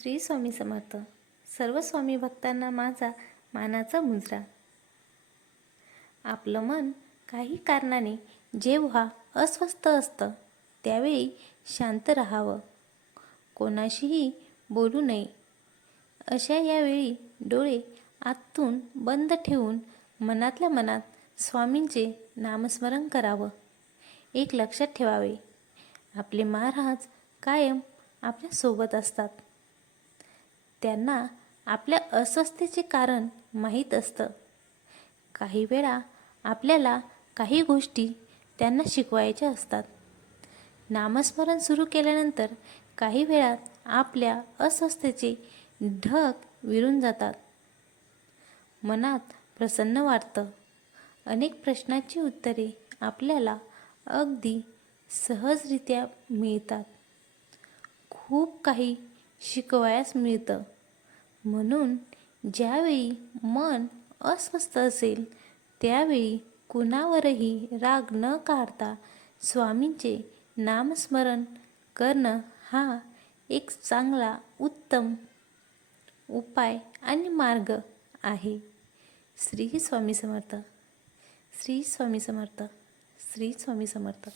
श्री स्वामी समर्थ. सर्व स्वामी भक्तांना माझा मानाचा मुजरा. आपलं मन काही कारणाने जेव्हा अस्वस्थ असतं त्यावेळी शांत राहावं. कोणाशीही बोलू नये. अशा यावेळी डोळे आतून बंद ठेवून मनातल्या मनात स्वामींचे नामस्मरण करावं. एक लक्षात ठेवावे. आपले महाराज कायम आपल्यासोबत असतात. त्यांना आपल्या अस्वस्थतेचे कारण माहीत असतं. काही वेळा आपल्याला काही गोष्टी त्यांना शिकवायच्या असतात. नामस्मरण सुरू केल्यानंतर काही वेळात आपल्या अस्वस्थतेचे ढग विरून जातात. मनात प्रसन्न वाटतं. अनेक प्रश्नांची उत्तरे आपल्याला अगदी सहजरित्या मिळतात. खूप काही शिकवायस मिळतं. म्हणून ज्यावेळी मन अस्वस्थ असेल त्यावेळी कुणावरही राग न काढता स्वामींचे नामस्मरण करणं हा एक चांगला उत्तम उपाय आणि मार्ग आहे. श्री स्वामी समर्थ. श्री स्वामी समर्थ. श्री स्वामी समर्थ.